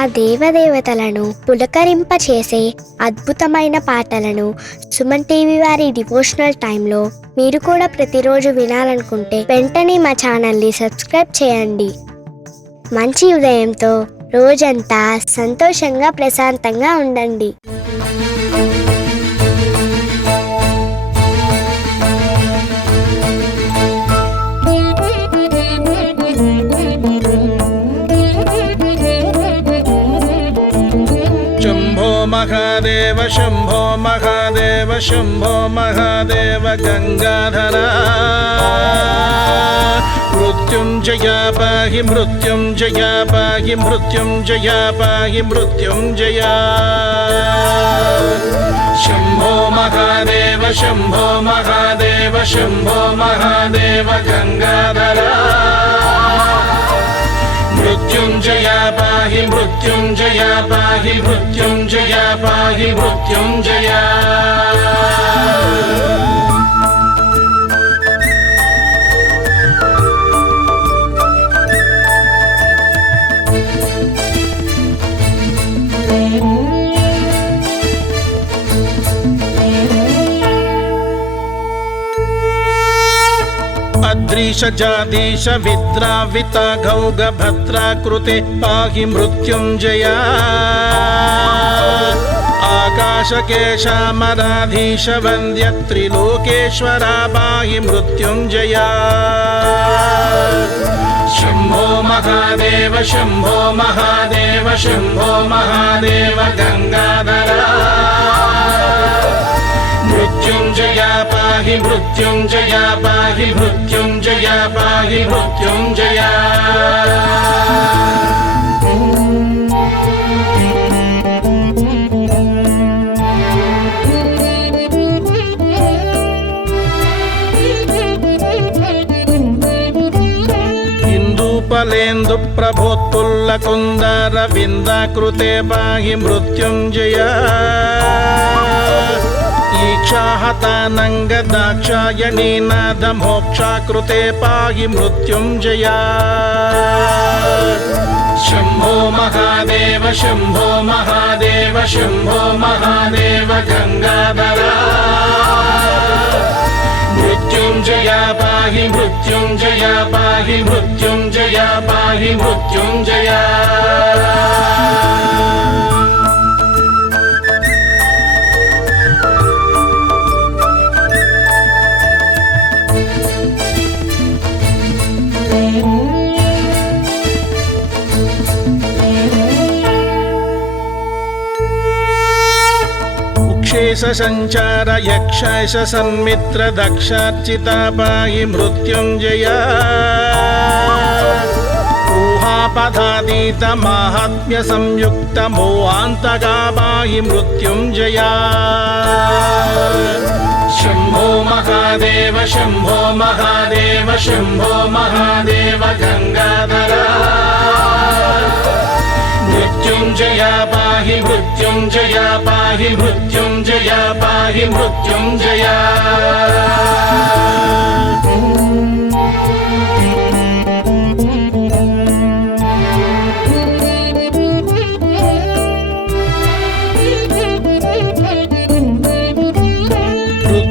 ఆ దేవదేవతలను పులకరింపచేసే అద్భుతమైన పాటలను సుమన్ టీవీ వారి డివోషనల్ టైంలో మీరు కూడా ప్రతిరోజు వినాలనుకుంటే వెంటనే మా ఛానల్ని సబ్స్క్రైబ్ చేయండి. మంచి ఉదయంతో రోజంతా సంతోషంగా ప్రశాంతంగా ఉండండి. महादेव शंभो महादेव शंभो महादेव गंगाधरा मृत्युंजया पाहि मृत्युंजया पाहि मृत्युंजया पाहि मृत्युंजया शंभो महादेव शंभो महादेव शंभो महादेव गंगाधरा मृत्युंजया पाहि मृत्युंजया पाहि मृत्युंजया पाहि मृत्युंजया अद्रीश जादीश विद्राविता गौग भद्रा कृते पाहि मृत्युंजया आकाशकेशामराधीश वन्द्य त्रिलोकेश्वरा पाहि मृत्युंजया शंभो महादेव शंभो महादेव शंभो महादेव गंगाधरा मृत्युंजया पाहि मृत्युंजया पाहि मृत्युंजया पाहि मृत्युंजया इंदुपलेन्दु प्रभोत्पुल्ल कुंदर विंदाकृते पाहि मृत्युंजया ईक्षाहतानंग दाक्षायणी नाद मोक्षाकृते पाहि मृत्युंजया शंभो महादेव शंभो महादेव शंभो महादेव गंगाधरा मृत्युंजया पाहि मृत्युंजया पाहि मृत्युंजया पाहि मृत्युंजया शेष संचार यक्षैष सन्मित्र दक्षार्चिता पाहि मृत्युंजया ऊहापधातीत माहात्म्य संयुक्त मोहान्तका पाहि मृत्युंजया शंभो महादेव शंभो महादेव शंभो महादेव गंगाधरा मृत्युंजया पाहि मृत्युंजया पाहि मृत्युंजया पाहि मृत्युंजया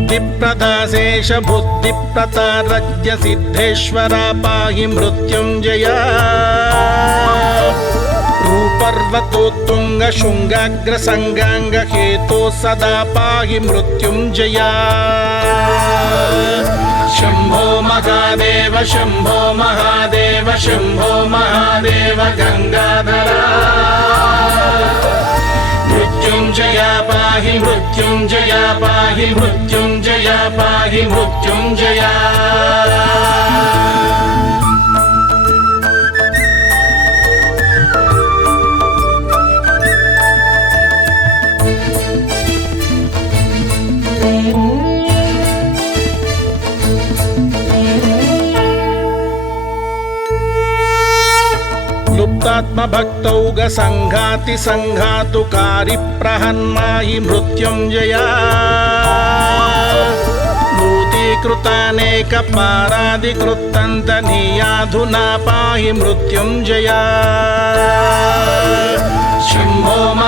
बुद्धिप्रदाशेष बुद्धिप्रतारज्य सिद्धेश्वरा पाहि मृत्युंजया पर्वतोत्तुंग शुंगाग्र संगांग हेतो सदा पाहि मृत्युंजया शंभो महादेव शंभो महादेव शंभो महादेव गंगाधरा मृत्युंजया पाहि मृत्युंजया पाहि मृत्युंजया पाहि मृत्युंजया लुप्तात्म भक्तौग संघाति संघातुकारी प्रहन्माहि मृत्युंजया नूतीकृतानेक पारादिकृत्तन्तनीयाधुना पाहि मृत्युंजया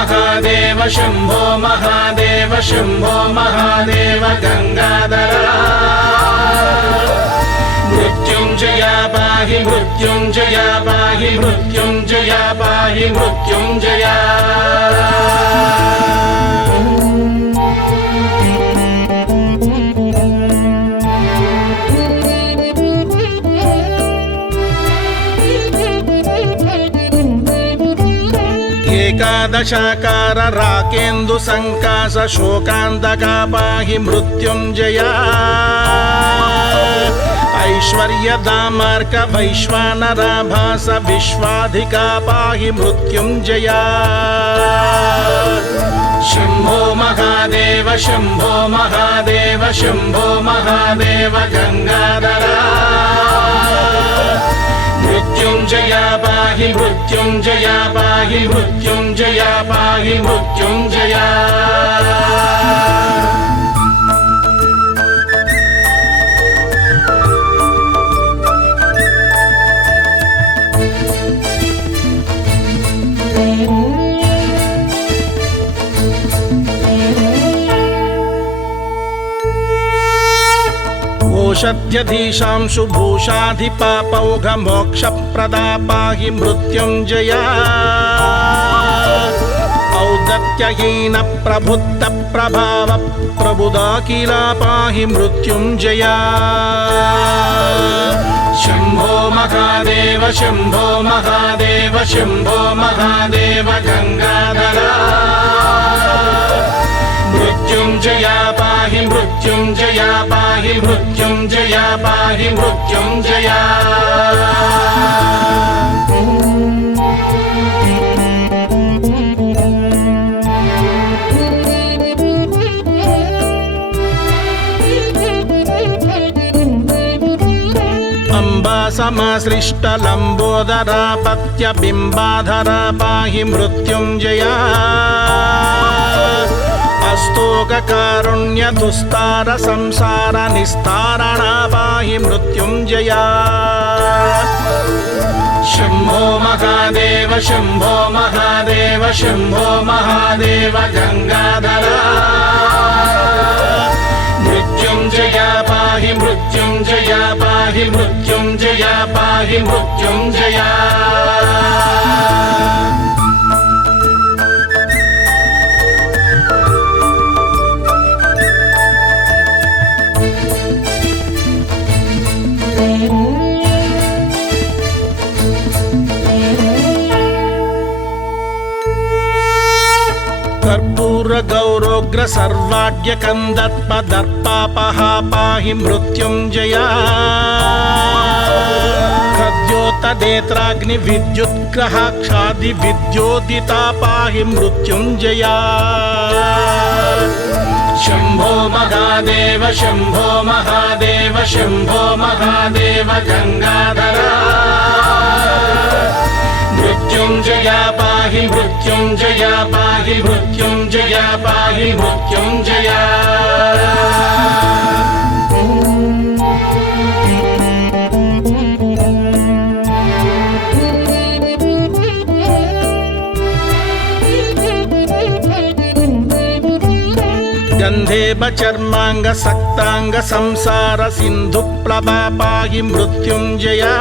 महादेव शम्भो महादेव शम्भो महादेव गंगाधरा मृत्युंजया पाहि मृत्युंजया पाहि मृत्युंजया पाहि मृत्युंजया एकादशाकार राकेन्दु संकाश शोकांतका पाहि मृत्युंजया ऐश्वर्यदामार्क वैश्वानराभास विश्वाधिका पाहि मृत्युंजया शम्भो महादेव शम्भो महादेव शम्भो महादेव गंगाधरा मृत्युंजया पाहि मृत्युंजया पाहि मृत्युंजया पाहि मृत्युंजया ओषध्यधीशांशु भूषाधिपापौघ मोक्षप्रदा पाहि मृत्युंजया औदत्यहीन प्रबुद्ध प्रभाव प्रबुदाकिला पाहि मृत्युंजया शम्भो महादेव शम्भो महादेव शम्भो महादेव गंगाधरा मृत्युंजया पाहि मृत्युंजया पाहि मृत्युंजया पाहि मृत्युंजया अम्बा समासृष्ट लंबोदरा पत्य बिंबाधरा पाहि मृत्युंजया अस्तोककारुण्य दुस्तार संसार निस्तारणा पाहि मृत्युंजया शम्भो महादेव शम्भो महादेव शम्भो महादेव गंगाधरा मृत्युंजया पाहि मृत्युंजया पाहि मृत्युंजया पाहि मृत्युंजया कर्पूर गौरोग्र सर्वाढ्य कंदत्प दर्पापहा पाहि मृत्युंजया खद्योत नेत्राग्नि विद्युत्ग्रहाक्षादि विद्योदिता पाहि मृत्युंजया शम्भो महादेव शम्भो महादेव शम्भो महादेव गंगाधरा मृत्युंजया पाहि मृत्युंजया पाहि मृत्युंजया पाहि मृत्युंजया गंधेब चर्मांग सक्तांग संसार सिंधु प्लवा पाहि मृत्युंजया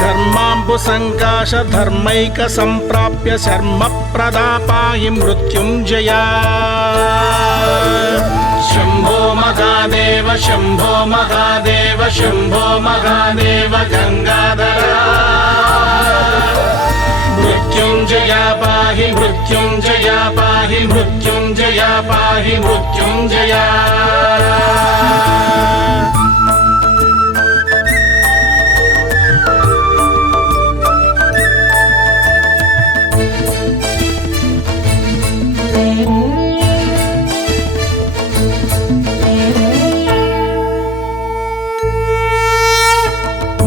धर्मांबु संकाश धर्मैक संप्राप्य शर्म प्रदा पाहि मृत्युंजया शम्भो महादेव शम्भो महादेव शम्भो महादेव गंगाधरा मृत्युंजया पाहि मृत्युंजया पाहि मृत्युंजया पाहि मृत्युंजया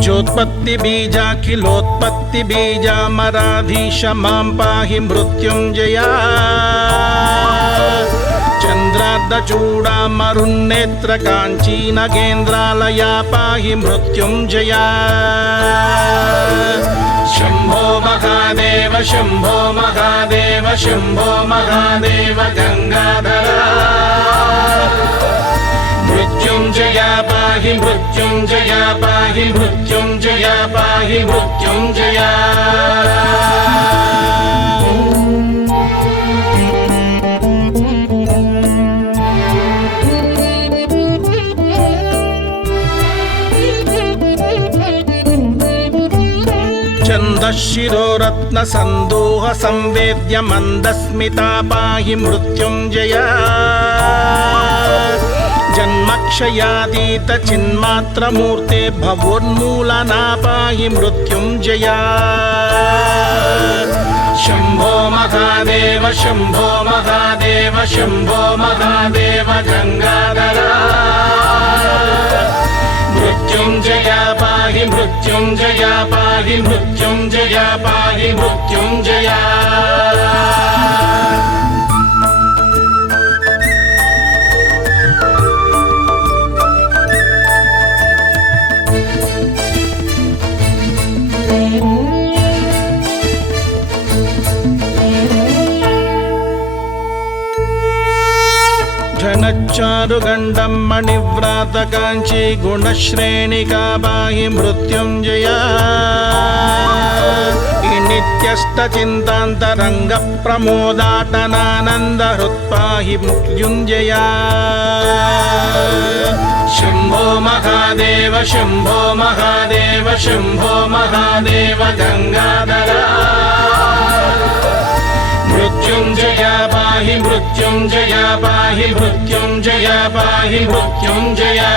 ज्योत्पत्ति बीजाखिलोत्पत्ति बीजामराधीश मां पाहि मृत्युंजया चंद्रार्धचूडामरुन्नेत्र कांची नगेन्द्रालया पाहि मृत्युंजया शम्भो महादेव शम्भो महादेव शम्भो महादेव गंगाधरा मृत्युंजया पाहि मृत्युंजया पाहि मृत्युंजया पाहि मृत्युंजया शिरोरत्न संदोह संवेद्य मंदस्मिता पाहि मृत्युंजया जन्मक्षयातीत चिन्मात्र मूर्ते भवोन्मूलना पाहि मृत्युंजया शंभो महादेव शंभो महादेव शंभो महादेव गंगाधरा मृत्युंजया पाहि मृत्युंजया पाहि मृत्युंजया पाहि मृत्युंजया घनच्चारुगण्डं मणिव्रात काञ्ची गुणश्रेणिका पाहि मृत्युंजया नित्यस्तचिन्तान्तरङ्ग प्रमोदाटनानन्द हृत्पाहि मृत्युंजया शम्भो महादेव शम्भो महादेव शम्भो महादेव गंगाधरा मृत्युंजया पाहि मृत्युंजया पाहि मृत्युंजया पाहि मृत्युंजया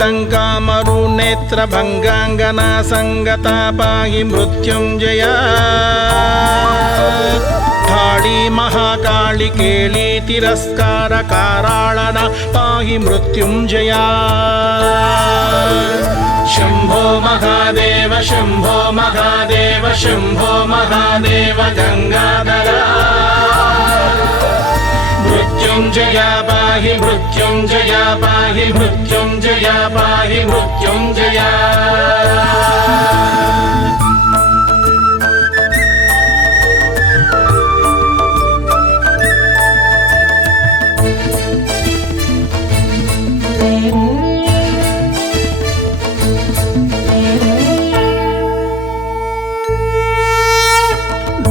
टङ्कामरुनेत्र भंगांगना संगता पाहि मृत्युंजया ढाळी महाकाली केली तिरस्कार काराळना पाहि मृत्युंजया शंभो महादेव शंभो महादेव शंभो महादेव गंगाधरा मृत्युंजया पाहि मृत्युंजया पाहि मृत्युंजया पाहि मृत्युंजया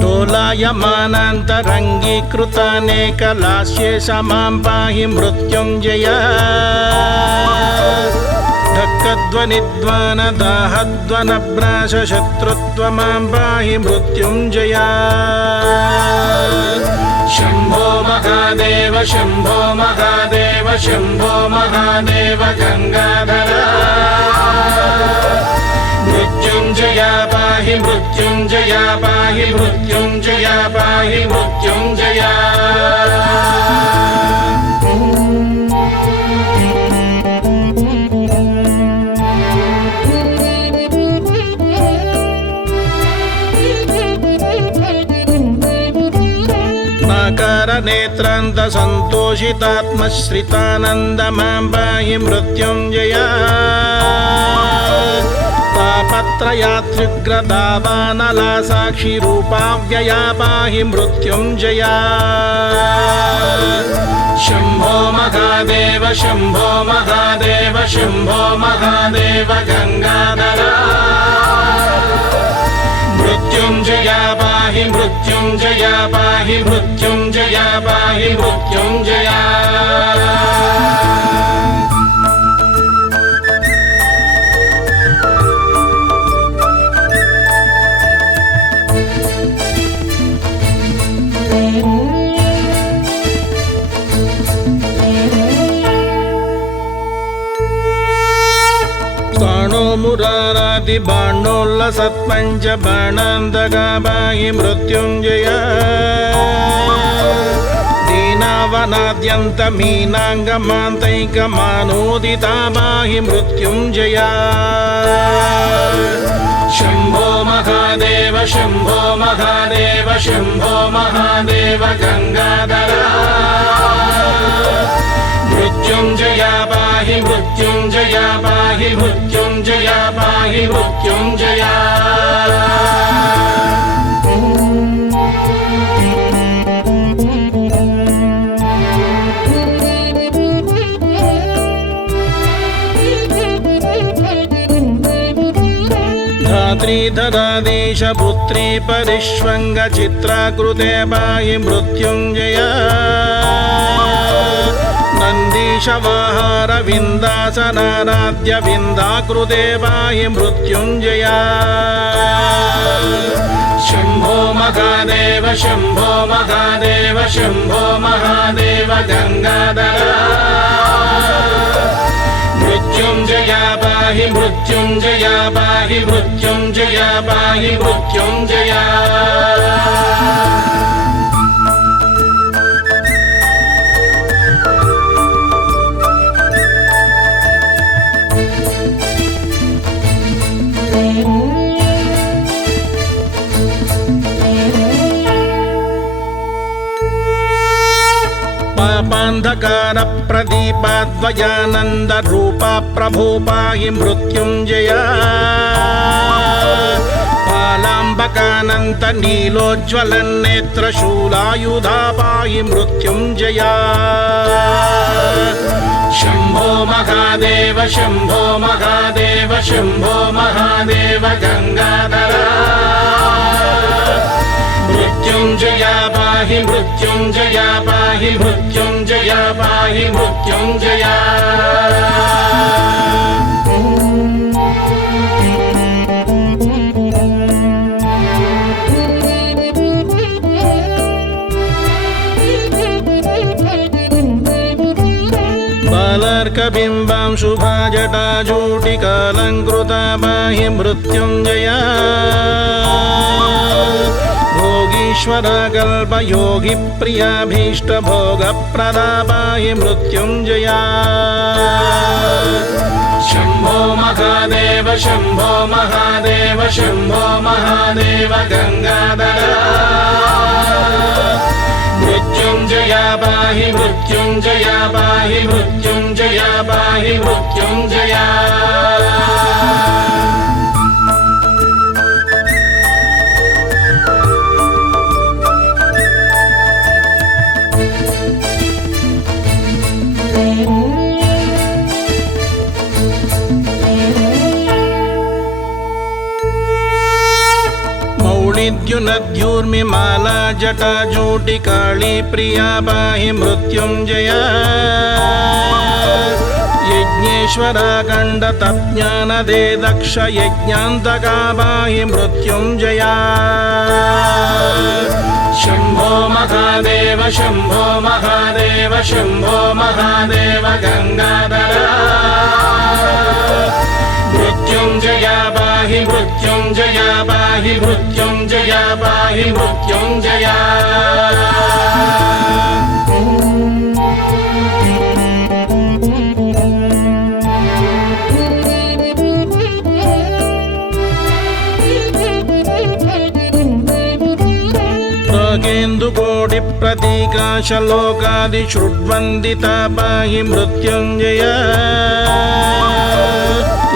डोलायमानान्तरङ्गीकृतानेकलास्ये समां पाहि मृत्युंजया ढक्कध्वनिध्वानदाहध्वनभ्राशशत्रुत्वमां पाहि मृत्युंजया शंभो महादेव शंभो महादेव शंभो महादेव गंगाधरा मृत्युंजया पाहि मृत्युंजया पाहि मृत्युंजया पाहि मृत्युंजया नाकार नेत्रान्त संतोषितात्मश्रितानन्द मां पाहि मृत्युंजया तापत्रयात्युग्रदावानला साक्षी रूपाव्यया पाहि मृत्युंजया शंभो महादेव शंभो महादेव शंभो महादेव गंगाधरा मृत्युंजया पाहि मृत्युंजया पाहि मृत्युंजया पाहि मृत्युंजया मुरारादि बाणोल्लसत्पञ्च बाणान्तका पाहि मृत्युंजया दीनावनाद्यन्त मीनाङ्गमान्तैकमानोदिता पाहि मृत्युंजया शंभो महादेव शम्भो महादेव शम्भो महादेव गङ्गाधरा मृत्युञ्जया पाहि मृत्युञ्जया पाहि मृत्युञ्जया पाहि मृत्युञ्जया धात्रीधरादेशपुत्री परिष्वङ्गचित्राकृते पाहि मृत्युञ्जया नन्दीशवाहारविन्दासनाराध्य विन्दाकृते पाहि मृत्युञ्जया शम्भो महादेव शम्भो महादेव शम्भो महादेव गङ्गाधरा मृत्युञ्जया पाहि मृत्युञ्जया पाहि मृत्युञ्जया पाहि मृत्युञ्जया पापान्धकार प्रदीपाद्वयानन्द रूपा प्रभो पाहि मृत्युञ्जया पालाम्बकानन्त नीलोज्ज्वलन्नेत्र शूलायुधा पाहि मृत्युञ्जया शम्भो महादेव शम्भो महादेव शम्भो महादेव गङ्गाधरा मृत्युञ्जया पाहि मृत्युञ्जया पाहि मृत्युञ्जया पाहि मृत्युञ्जया बालार्कबिम्बां शुभाजटाजूटिकालङ्कृता पाहि मृत्युञ्जया भोगीश्वरा कल्पयोगी प्रियाभीष्टभोगप्रदा पाहि मृत्युञ्जया शम्भो महादेव शम्भो महादेव शम्भो महादेव गङ्गाधरा मृत्युञ्जया पाहि मृत्युञ्जया पाहि मृत्युञ्जया पाहि मृत्युञ्जया मौलिद्युनद्यूर्मिमाला जटाजूटिकाळी प्रिया पाहि मृत्युञ्जया यज्ञेश्वराखण्डतज्ञानदे दक्ष यज्ञान्तका पाहि मृत्युञ्जया शम्भो महादेव शम्भो महादेव शम्भो महादेव गङ्गाधरा मृत्युञ्जया पाहि मृत्युञ्जया पाहि मृत्युञ्जया पाहि मृत्युञ्जया केन्दुकोटिप्रतीकाशलोकादिश्रुड्वन्दिता पाहि मृत्युञ्जया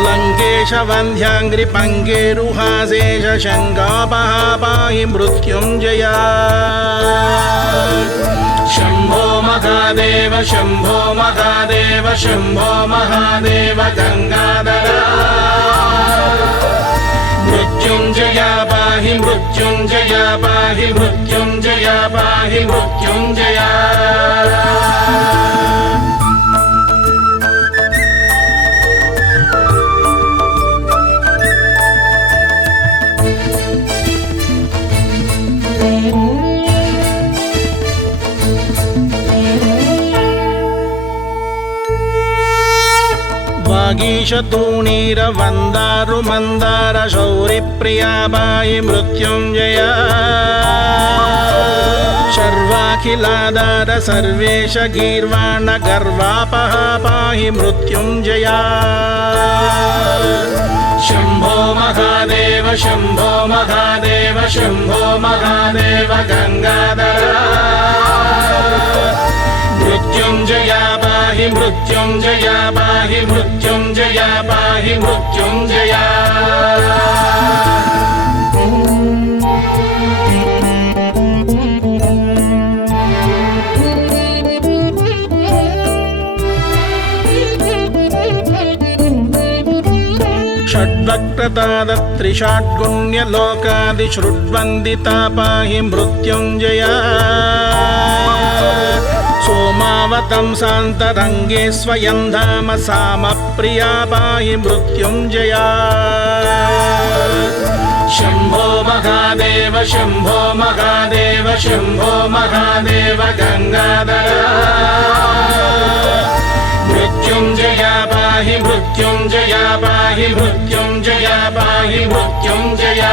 लङ्केशवन्ध्याङ्घ्रिपङ्केरुहासेश शङ्गापहा पाहि मृत्युञ्जया शम्भो महादेव शम्भो महादेव शम्भो महादेव गङ्गाधरा मृत्युञ्जया पाहि मृत्युञ्जया पाहि मृत्युञ्जया पाहि मृत्युञ्जया वागीशतूणीरवन्दारु मन्दार शौरिप्रिया पाहि मृत्युञ्जया शर्वाखिलाधार सर्वेश गीर्वाण गर्वापहा पाहि मृत्युञ्जया शम्भो महादेव शम्भो महादेव शम्भो महादेव गङ्गाधरा मृत्युञ्जया पाहि मृत्युञ्जया पाहि मृत्युञ्जया पाहि मृत्युञ्जया षड्वक्त्रतादत्रिषाड्गुण्यलोकादिश्रुड्वन्दिता पाहि मृत्युञ्जया सोमावतं सान्तरङ्गे स्वयं धाम सामप्रिया पाहि मृत्युञ्जया शम्भो महादेव शम्भो महादेव शम्भो महादेव गङ्गाधरा मृत्युञ्जया पाहि मृत्युञ्जया पाहि मृत्युञ्जया पाहि मृत्युञ्जया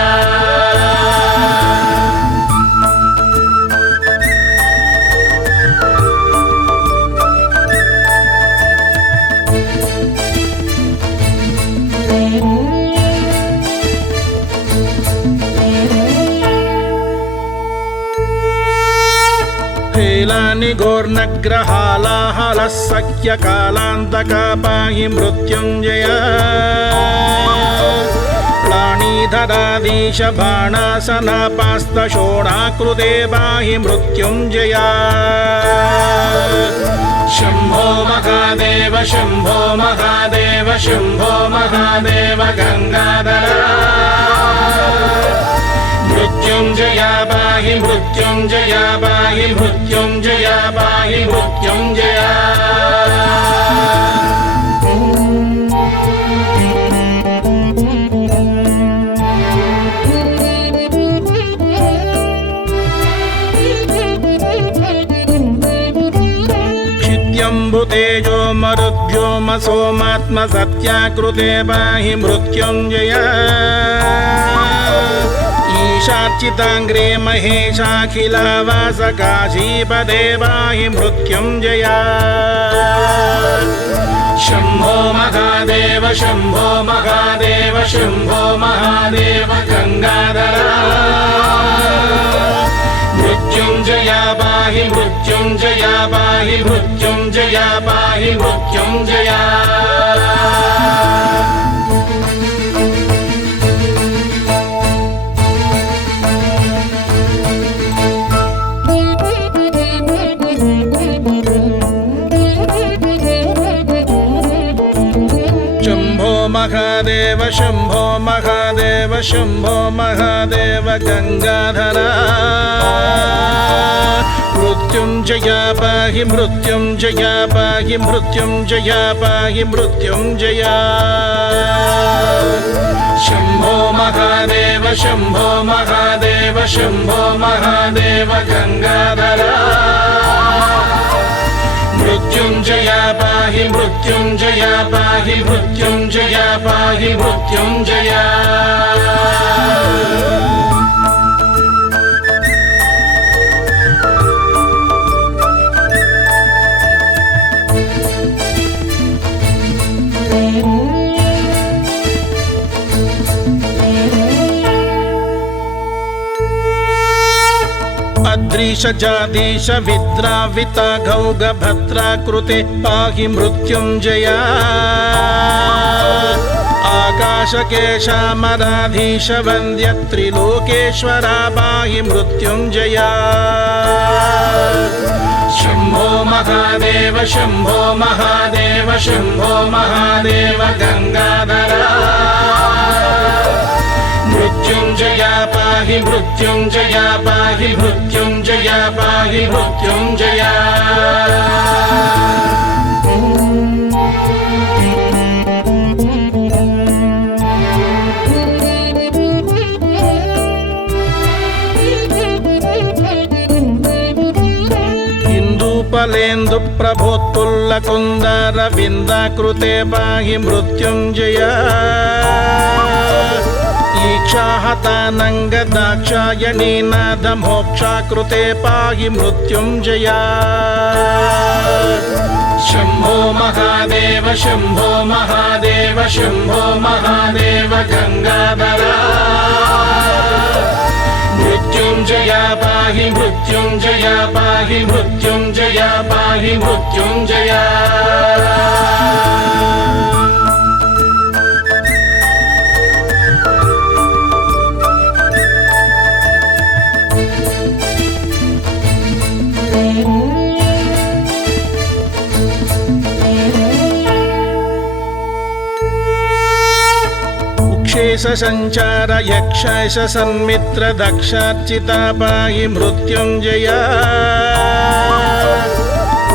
हेलानि घोर्नग्रहालाहलः सख्यकालान्तका पाहि मृत्युञ्जया प्लाणीधराधीश बाणासनापास्तशोणाकृते पाहि मृत्युञ्जया शम्भो महादेव शम्भो महादेव शम्भो महादेव गङ्गाधरा मृत्युञ्जया पाहि मृत्युञ्जया पाहि मृत्युञ्जया पाहि मृत्युञ्जया क्षित्यम्बुतेजो मरुद्व्योम सोमात्मसत्याकृते पाहि मृत्युञ्जया ईशाच्युताङ्ग्रे महेशाखिलावासकाशीपदे पाहि मृत्युञ्जया शम्भो महादेव शम्भो महादेव शम्भो महादेव गङ्गाधरा मृत्युञ्जया पाहि मृत्युञ्जया पाहि मृत्युञ्जया पाहि मृत्युञ्जया महादेव शम्भो महादेव शम्भो महादेव गङ्गाधरा मृत्युञ्जया पाहि मृत्युञ्जया पाहि मृत्युञ्जया पाहि मृत्युञ्जया शम्भो महादेव शम्भो महादेव शम्भो महादेव गङ्गाधरा मृत्युञ्जया पाहि मृत्युञ्जया पाहि मृत्युञ्जया पाहि मृत्युञ्जया अद्रीश जादीश विद्राविता घौगभद्रा कृते पाहि मृत्युञ्जया आकाशकेशामराधीश वन्द्य त्रिलोकेश्वरा पाहि मृत्युञ्जया शम्भो महादेव शम्भो महादेव शम्भो महादेव गङ्गाधरा मृत्युञ्जया पाहि मृत्युञ्जया पाहि मृत्युञ्जया पाहि मृत्युञ्जया इंदुपलेन्दु प्रभोत्पुल्ल कुन्दर विन्दाकृते पाहि मृत्युञ्जया ईक्षाहतानङ्गदाक्षायणीनाद मोक्षाकृते पाहि मृत्युञ्जया शम्भो महादेव शम्भो महादेव शम्भो महादेव गङ्गाधरा पाहि मृत्युञ्जय पाहि मृत्युञ्जय पाहि मृत्युञ्जय शेष संचार यक्षश सन्मित्र दक्षार्चिता पाहि मृत्युञ्जय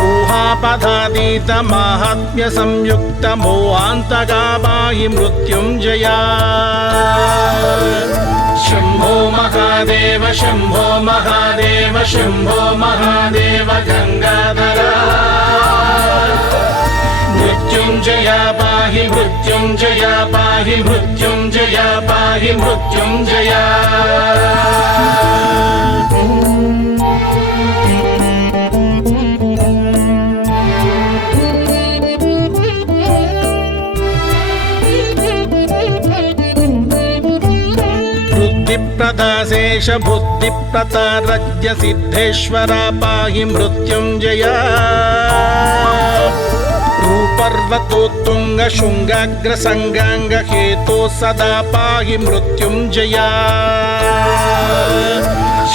ऊहापधातीत माहात्म्य संयुक्त मोहान्तका पाहि मृत्युञ्जय शम्भो महादेव शम्भो महादेव शम्भो महादेव गंगाधरा मृत्युञ्जय पाहि मृत्युञ्जय पाहि मृत्युञ्जय पाहि मृत्युञ्जय बुद्धिप्रदाशेष बुद्धिप्रतारज्ञ सिद्धेश्वरा पाहि मृत्युञ्जय पर्वतोत्तुंग शुंगाग्र संगांग हेतो सदा पाहि मृत्युञ्जय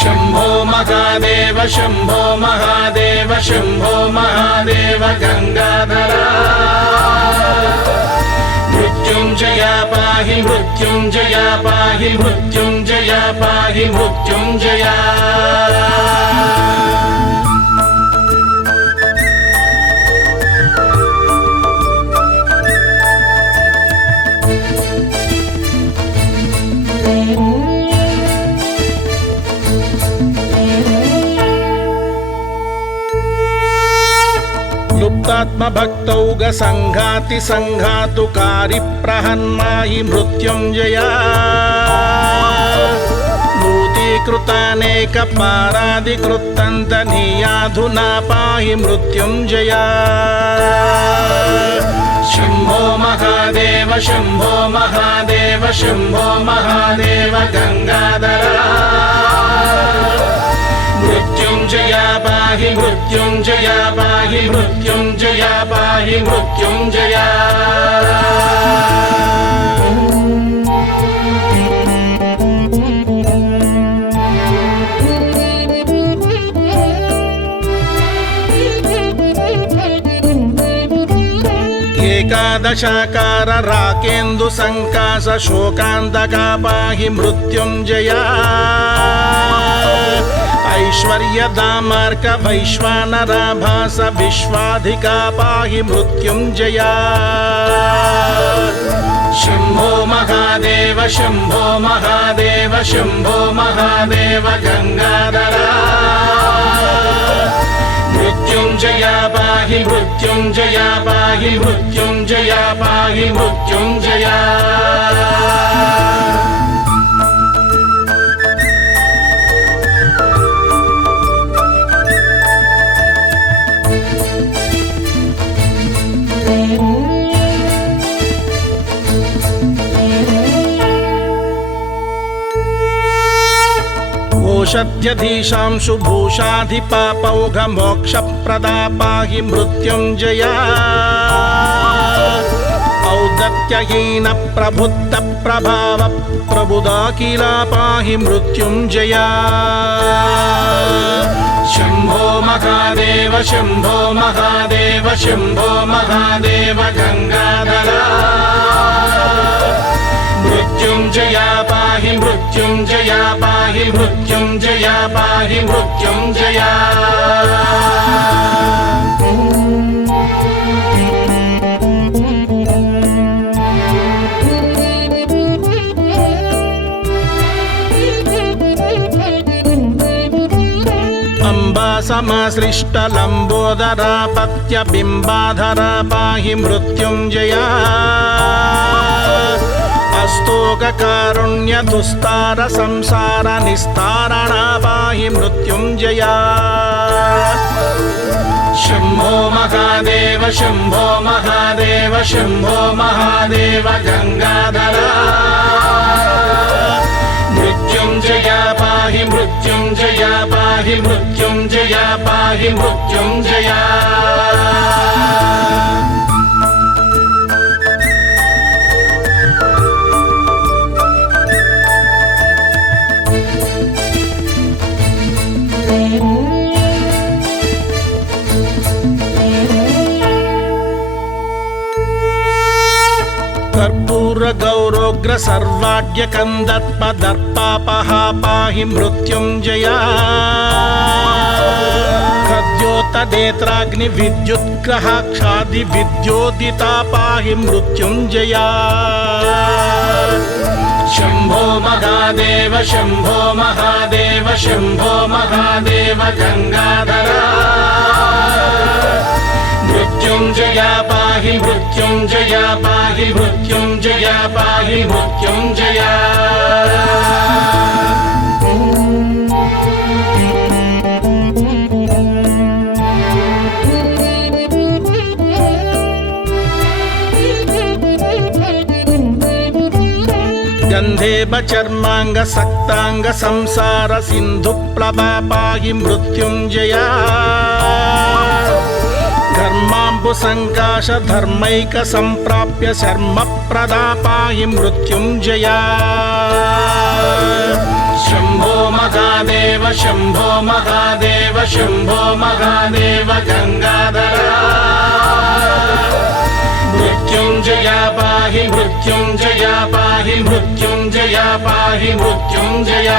शम्भो महादेव शम्भो महादेव शम्भो महादेव गंगाधरा मृत्युञ्जय पाहि मृत्युञ्जय पाहि मृत्युञ्जय पाहि मृत्युञ्जय लुप्तात्म भक्तौग संघाति संघातुकारी प्रहन्माहि मृत्युञ्जय नूतीकृतानेक पारादिकृत्तन्तनीयाधुना पाहि मृत्युञ्जय शम्भो महादेव शम्भो महादेव शम्भो महादेव गंगाधरा मृत्युञ्जय पाहि मृत्युञ्जय पाहि मृत्युञ्जय पाहि मृत्युञ्जय एकादशाकार राकेन्दु संकाश शोकान्तका पाहि मृत्युञ्जय ऐश्वर्यदामार्क वैश्वानराभास विश्वाधिका पाहि मृत्युञ्जय शम्भो महादेव शम्भो महादेव शम्भो महादेव गंगाधरा मृत्युञ्जय पाहि मृत्युञ्जय पाहि मृत्युञ्जय पाहि मृत्युञ्जय ओषध्यधीशांशु भूषाधिपापौघ मोक्षप्रदा पाहि मृत्युञ्जय औदत्यहीन प्रबुद्ध प्रभाव प्रबुदाकिला पाहि मृत्युञ्जय शम्भो महादेव शम्भो महादेव शम्भो महादेव गंगाधरा मृत्युञ्जय पाहि मृत्युञ्जय पाहि मृत्युञ्जय पाहि मृत्युञ्जय समाश्लिष्ट लंबोदरा पत्य बिंबाधरा पाहि मृत्युञ्जय अस्तोक कारुण्य दुस्तार संसार निस्तारणा पाहि मृत्युञ्जय शम्भो महादेव शम्भो महादेव शम्भो महादेव गंगाधरा मृत्युञ्जय पाहि पाहि मृत्युञ्जय पाहि मृत्युञ्जय पाहि मृत्युञ्जय कर्पूर गौरोग्र सर्वाढ्य कंदत्पदर्पापः पाहि मृत्युञ्जय खद्योतनेत्राग्नि विद्युत्ग्रहाक्षादि विद्योदिता पाहि मृत्युञ्जय शम्भो महादेव शम्भो महादेव शम्भो महादेव गंगाधरा मृत्युञ्जय पाहि मृत्युञ्जय पाहि मृत्युञ्जय पाहि मृत्युञ्जय गन्धेव चर्मांग सक्तांग संसार सिंधु प्लवा पाहि मृत्युञ्जय धर्माम्बु संकाश धर्मैक संप्राप्य शर्म प्रदा पाहि मृत्युञ्जय शम्भो महादेव शम्भो महादेव शम्भो महादेव गंगाधरा मृत्युञ्जय पाहि मृत्युञ्जय पाहि मृत्युञ्जय पाहि मृत्युञ्जय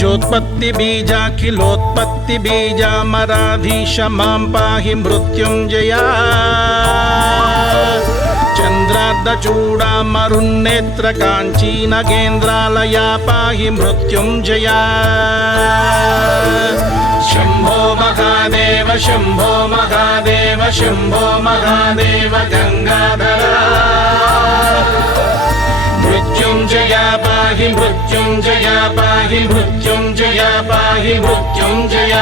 ज्योत्पत्ति बीजाखिलोत्पत्ति बीजामराधीश मां पाहि मृत्युञ्जय चन्द्रार्धचूडामरुन्नेत्र काञ्ची नगेन्द्रालया पाहि मृत्युञ्जय शम्भो महादेव शम्भो महादेव शम्भो महादेव गंगाधरा मृत्युञ्जय पाहि मृत्युञ्जय पाहि मृत्युञ्जय पाहि मृत्युञ्जय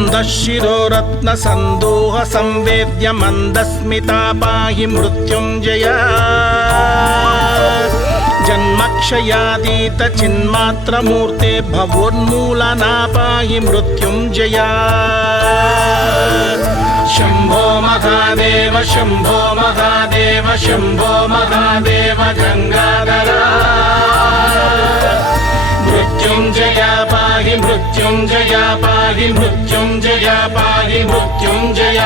छन्दःशिरोरत्न सन्दोह संवेद्य मन्दस्मिता पाहि मृत्युञ्जय जन्मक्षयातीत चिन्मात्रमूर्ते भवोन्मूलना पाहि मृत्युञ्जय शम्भो महादेव शम्भो महादेव शम्भो महादेव गंगाधरा मृत्युञ्जय पाहि मृत्युञ्जय पाहि मृत्युञ्जय पाहि मृत्युञ्जय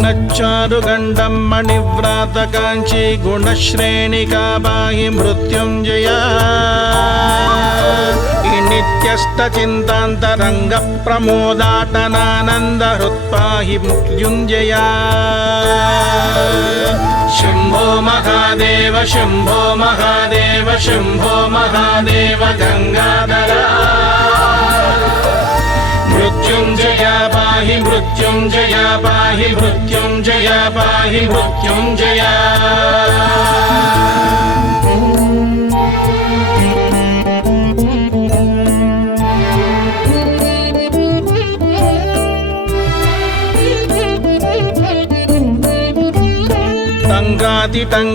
घनच्चारुगण्डं मणिव्रातकाञ्ची गुणश्रेणिका पाहि मृत्युञ्जय नित्यस्तचिन्तान्तरङ्गप्रमोदाटनानन्दहृत्पाहि मृत्युञ्जय शम्भो महादेव शम्भो महादेव शम्भो महादेव गंगाधरा मृत्युञ्जय पाहि मृत्युञ्जय पाहि मृत्युञ्जय पाहि मृत्युञ्जय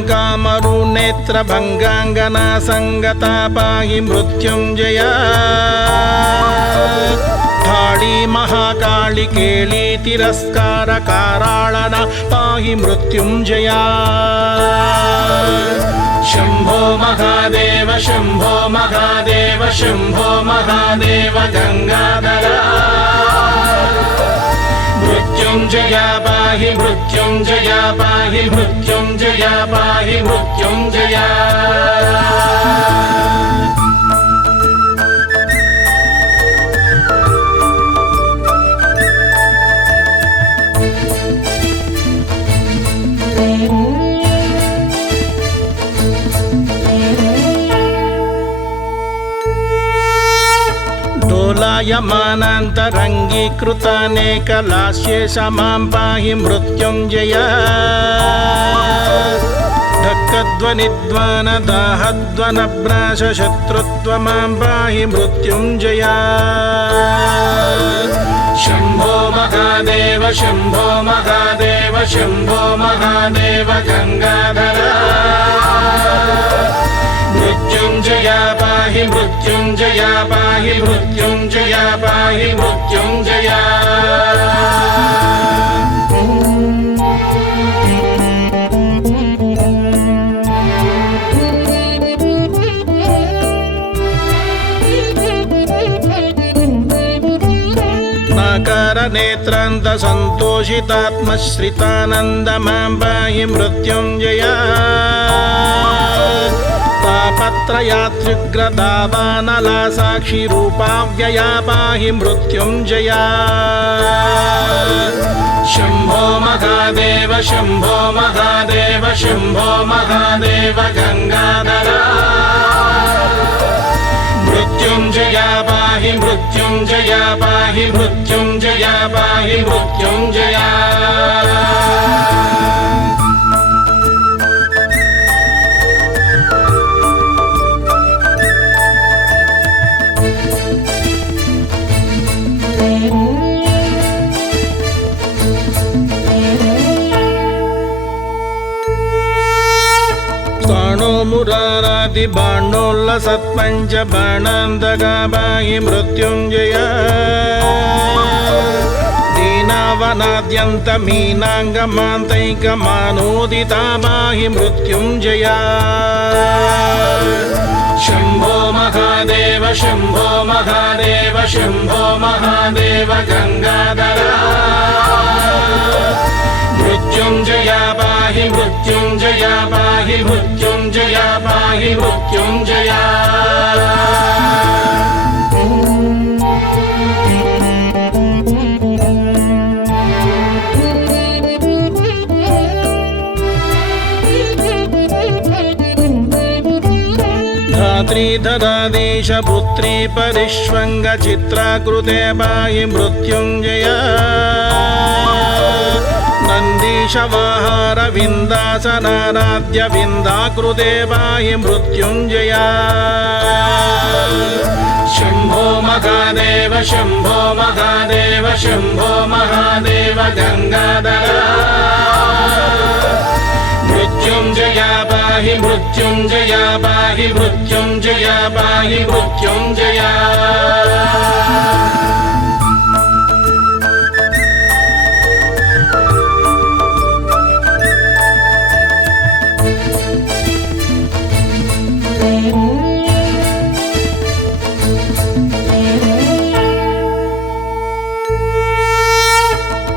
टङ्कातिटङ्कामरुनेत्र भङ्गाङ्गना संगता पाहि मृत्युञ्जय काली महाकाली केली तिरस्कार काराळना पाहि मृत्युञ्जय शम्भो महादेव शम्भो महादेव शम्भो महादेव गंगाधरा मृत्युञ्जय पाहि पाहि मृत्युञ्जय पाहि मृत्युञ्जय डोलायमानान्तरङ्गीकृतानेकलास्ये समां पाहि मृत्युञ्जय ढक्कध्वनिध्वानदाहध्वनभ्राशशत्रुत्वमां पाहि मृत्युञ्जय शम्भो महादेव शम्भो महादेव शम्भो महादेव गङ्गाधर मृत्युञ्जय पाहि मृत्युञ्जय पाहि मृत्युञ्जय पाहि मृत्युञ्जय नाकारनेत्रान्त सन्तोषितात्मश्रितानन्द मां पाहि मृत्युञ्जय तापत्रयात्युग्रदावानला साक्षिरूपाव्यया पाहि मृत्युञ्जय शम्भो महादेव शम्भो महादेव शम्भो महादेव गङ्गाधर मृत्युञ्जय पाहि मृत्युञ्जय पाहि मृत्युञ्जय पाहि मृत्युञ्जय मुरारादि बाणोल्लसत्पञ्च बाणान्तका पाहि मृत्युञ्जय दीनावनाद्यन्तमीनाङ्गमान्तैकमानोदिता पाहि मृत्युञ्जय शम्भो महादेव शम्भो महादेव शम्भो महादेव गङ्गाधर मृत्युञ्जय पाहि मृत्युञ्जय पाहि मृत्युञ्जय पाहि मृत्युञ्जय धात्रीधरादेशपुत्री परिष्वङ्गचित्राकृते पाहि मृत्युञ्जय नन्दीशवाहारविन्दासनाराध्य विन्दाकृते पाहि मृत्युञ्जय शम्भो महादेव शम्भो महादेव शम्भो महादेव गङ्गाधर मृत्युञ्जय पाहि मृत्युञ्जय पाहि मृत्युञ्जय पाहि मृत्युञ्जय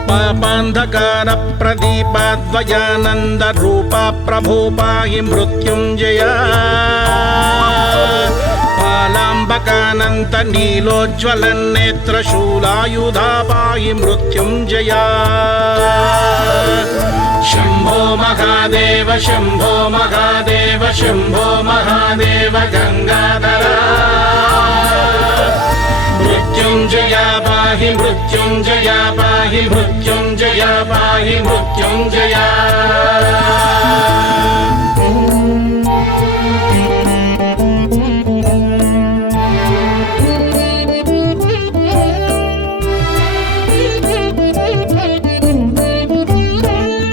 पापान्धकार प्रदीपाद्वयानन्द रूपा प्रभो पाहि मृत्युञ्जय पालाम्बकानन्त नीलोज्ज्वलन्नेत्रशूलायुधा पाहि मृत्युञ्जय शम्भो महादेव शम्भो महादेव शम्भो महादेव गङ्गाधर मृत्युञ्जय पाहि मृत्युञ्जय पाहि मृत्युञ्जय पाहि मृत्युञ्जय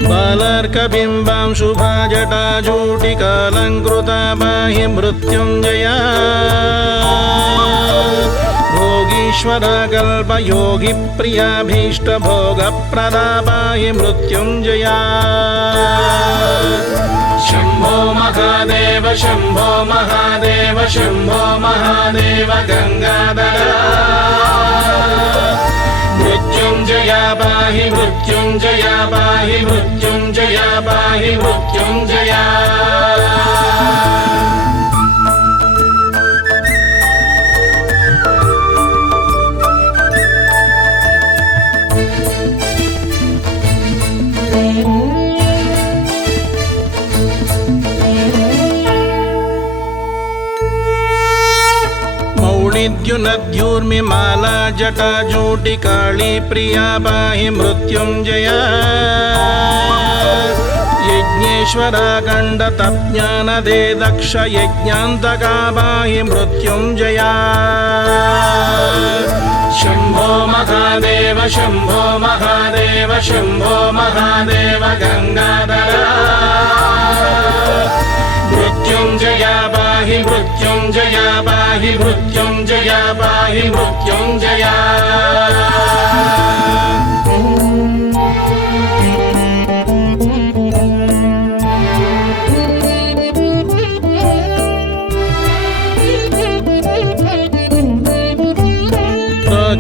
बालार्कबिम्बां शुभाजटाजूटिकालङ्कृता पाहि मृत्युञ्जय भोगीश्वरकल्पयोगी प्रियाभीष्टभोगप्रदा पाहि मृत्युञ्जय शम्भो महादेव शम्भो महादेव शम्भो महादेव गङ्गाधर मृत्युञ्जय मृत्युञ्जया पाहि मृत्युञ्जया पाहि मृत्युञ्जया पाहि मृत्युञ्जया मौलिद्युनद्युर्मिमाला जटाजूटिकाळी प्रिया पाहि मृत्युञ्जया यज्ञेश्वराखण्डतज्ञानदे दक्ष यज्ञान्तका पाहि मृत्युञ्जया शम्भो महादेव शम्भो महादेव शम्भो महादेव गङ्गाधरा मृत्युञ्जया पाहि मृत्युञ्जया पाहि मृत्युञ्जया पाहि मृत्युञ्जया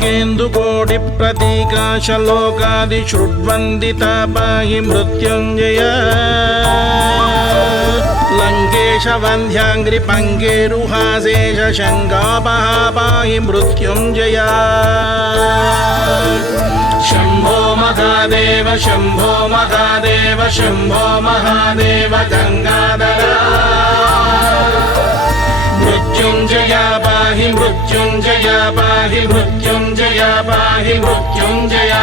केन्दुकोटिप्रतीकाशलोकादिश्रुड्वन्दिता पाहि मृत्युञ्जया लङ्केशवन्ध्याङ्घ्रिपङ्गेरुहासेशशङ्गापहा पाहि मृत्युञ्जया शम्भो महादेव शम्भो महादेव शम्भो महादेव गङ्गाधरा मृत्युञ्जया पाहि मृत्युञ्जया पाहि मृत्युञ्जया पाहि मृत्युञ्जया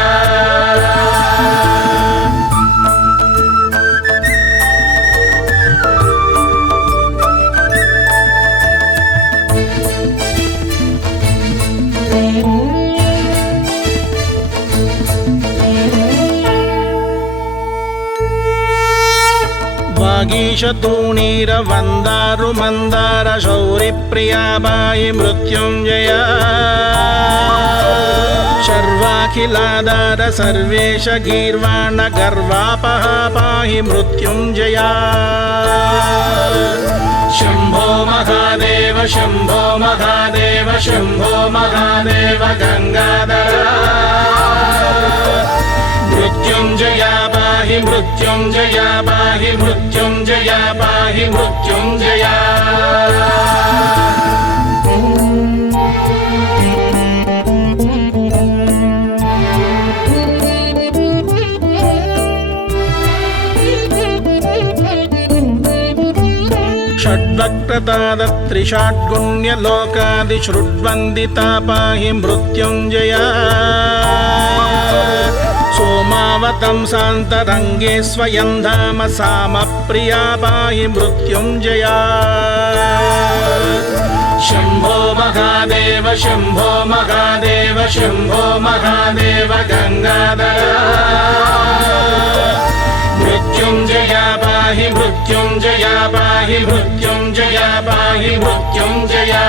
वागीशतूणीरवन्दारुमन्दार शौरिप्रिया पाहि मृत्युञ्जया शर्वाखिलाधार सर्वेश गीर्वाण गर्वापहा पाहि मृत्युञ्जया शम्भो महादेव शम्भो महादेव शम्भो महादेव गङ्गाधरा मृत्युञ्जया पाहि मृत्युञ्जया पाहि मृत्युञ्जया पाहि मृत्युञ्जया षड्वक्रतादत्रिषाड्गुण्यलोकादिश्रुड्वन्दिता पाहि मृत्युञ्जया सोमावतं सान्तरङ्गे स्वयं धाम सामप्रिया पाहि मृत्युञ्जया शम्भो महादेव शम्भो महादेव शम्भो महादेव गङ्गाधरा मृत्युञ्जया पाहि मृत्युञ्जया पाहि मृत्युञ्जया पाहि मृत्युञ्जया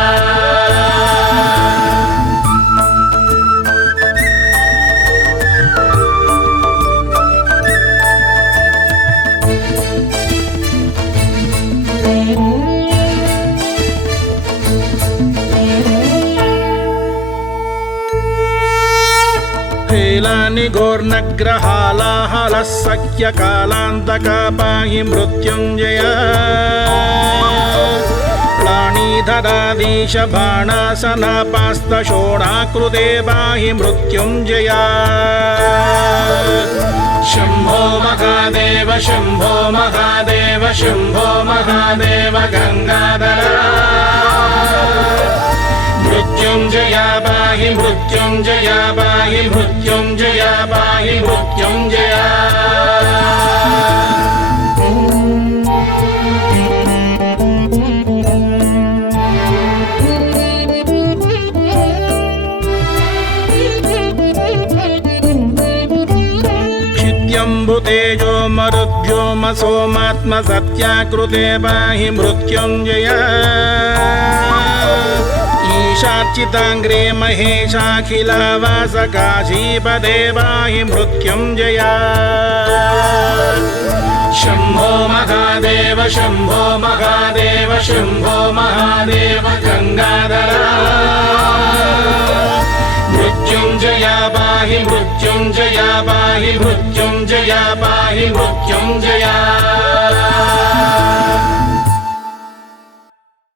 हेलानिघोर्नग्रहालाहलः सख्यकालान्तका पाहि मृत्युञ्जया प्लाणीधराधीश बाणासनापास्तशोणाकृते पाहि मृत्युञ्जया शम्भो महादेव शम्भो महादेव शम्भो महादेव गङ्गाधरा मृत्युञ्जया पाहि मृत्युञ्जया पाहि मृत्युञ्जया पाहि मृत्युञ्जया क्षित्यम्बुतेजो मरुद्व्योम सोमात्म सत्याकृते पाहि मृत्युञ्जया ईशाच्युताङ्ग्रे महेशाखिलावासकाशीपदे पाहि मृत्युञ्जया शम्भो महादेव शम्भो महादेव शम्भो महादेव गङ्गाधरा मृत्युञ्जया పాహి మృత్యుంజయ పాహి మృత్యుంజయ పాహి మృత్యుంజయ